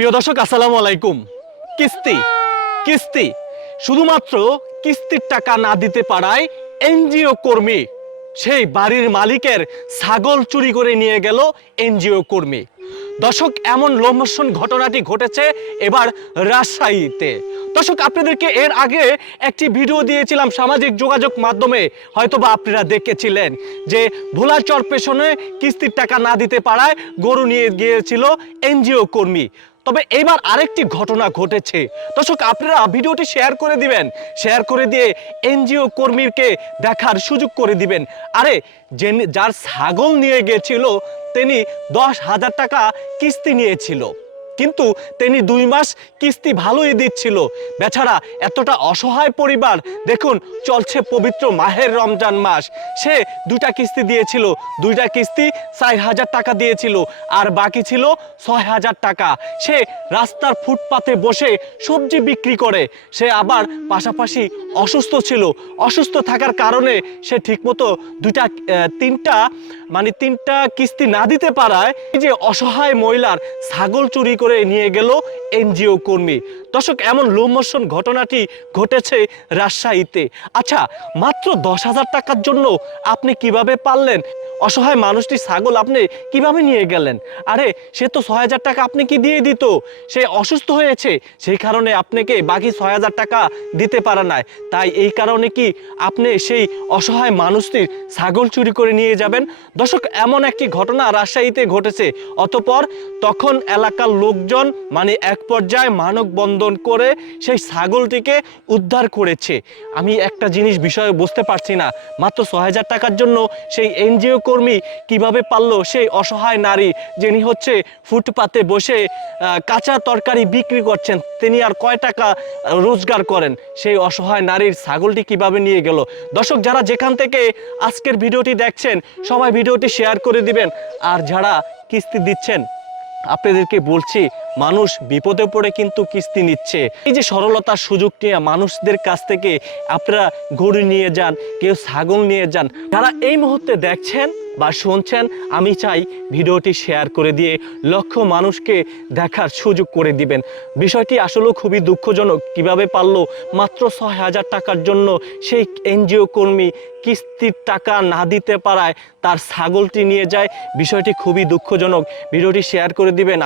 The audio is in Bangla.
প্রিয় দর্শক, আসসালামু আলাইকুম। কিস্তি কিস্তি। শুধুমাত্র কিস্তির টাকা না দিতে পারায় এনজিও কর্মী, সেই বাড়ির মালিকের ছাগল চুরি করে নিয়ে গেল এনজিও কর্মী। দর্শক, এমন লোমহর্ষণ ঘটনাটি ঘটেছে এবার রাজশাহীতে। দর্শক, আপনাদেরকে এর আগে একটি ভিডিও দিয়েছিলাম সামাজিক যোগাযোগ মাধ্যমে, হয়তোবা আপনারা দেখেছিলেন যে ভোলাচর পেছনে কিস্তির টাকা না দিতে পারায় গরু নিয়ে গিয়েছিল এনজিও কর্মী। তবে এবার আরেকটি ঘটনা ঘটেছে। দর্শক, আপনারা ভিডিওটি শেয়ার করে দিবেন। শেয়ার করে দিয়ে এনজিও কর্মীকে দেখার সুযোগ করে দিবেন। আরে যে যার ছাগল নিয়ে গেছিল, তিনি দশ হাজার টাকা কিস্তি নিয়েছিল। কিন্তু তিনি দুই মাস কিস্তি ভালোই দিচ্ছিল। বেচারা এতটা অসহায় পরিবার, দেখুন চলছে পবিত্র মাহের রমজান মাস। সে দুটা কিস্তি দিয়েছিল, দুইটা কিস্তি চার হাজার টাকা দিয়েছিল, আর বাকি ছিল ছয় হাজার টাকা। সে রাস্তার ফুটপাতে বসে সবজি বিক্রি করে। সে আবার পাশাপাশি অসুস্থ ছিল। অসুস্থ থাকার কারণে সে ঠিকমতো দুইটা তিনটা মানে তিনটা কিস্তি না দিতে পারায় যে অসহায় মহিলার ছাগল চুরি করে নিয়ে গেল এনজিও কর্মী। দর্শক, এমন লোমোশন ঘটনাটি ঘটেছে রাজশাহীতে। আচ্ছা মাত্র দশ হাজার টাকার জন্য আপনি কীভাবে পারলেন? অসহায় মানুষটি ছাগল আপনি কীভাবে নিয়ে গেলেন? আরে, সে তো ছয় হাজার টাকা আপনি কি দিয়ে দিত? সে অসুস্থ হয়েছে, সেই কারণে আপনাকে বাকি ছয় হাজার টাকা দিতে পারে নাই। তাই এই কারণে কি আপনি সেই অসহায় মানুষটির ছাগল চুরি করে নিয়ে যাবেন? দর্শক, এমন একটি ঘটনা রাজশাহীতে ঘটেছে। অতপর তখন এলাকার লোকজন মানে এক পর্যায়ে মানববন্ধন করে সেই ছাগলটিকে উদ্ধার করেছে। আমি একটা জিনিস বিষয়ে বুঝতে পারছি না। মাত্র ছয় হাজার টাকার জন্য সেই এনজিও কর্মী কীভাবে পারল সেই অসহায় নারী যিনি হচ্ছে ফুটপাতে বসে কাঁচা তরকারি বিক্রি করছেন, তিনি আর কয় টাকা রোজগার করেন? সেই অসহায় নারীর ছাগলটি কীভাবে নিয়ে গেল? দর্শক, যারা যেখান থেকে আজকের ভিডিওটি দেখছেন, সবাই ভিডিওটি শেয়ার করে দিবেন। আর যারা কিস্তি দিচ্ছেন, আপনাদেরকে বলছি মানুষ বিপদে পড়ে কিন্তু কিস্তি নিচ্ছে। এই যে সরলতার সুযোগ নিয়ে মানুষদের কাছ থেকে আপনারা গরু নিয়ে যান, কেউ ছাগল নিয়ে যান যারা এই মুহূর্তে দেখছেন বা শুনছেন, আমি চাই ভিডিওটি শেয়ার করে দিয়ে লক্ষ মানুষকে দেখার সুযোগ করে দিবেন। বিষয়টি আসলেও খুবই দুঃখজনক, কীভাবে পারল মাত্র ছয় হাজার টাকার জন্য সেই এনজিও কর্মী কিস্তির টাকা না দিতে পারায় তার ছাগলটি নিয়ে যায়। বিষয়টি খুবই দুঃখজনক, ভিডিওটি শেয়ার করে দিবেন।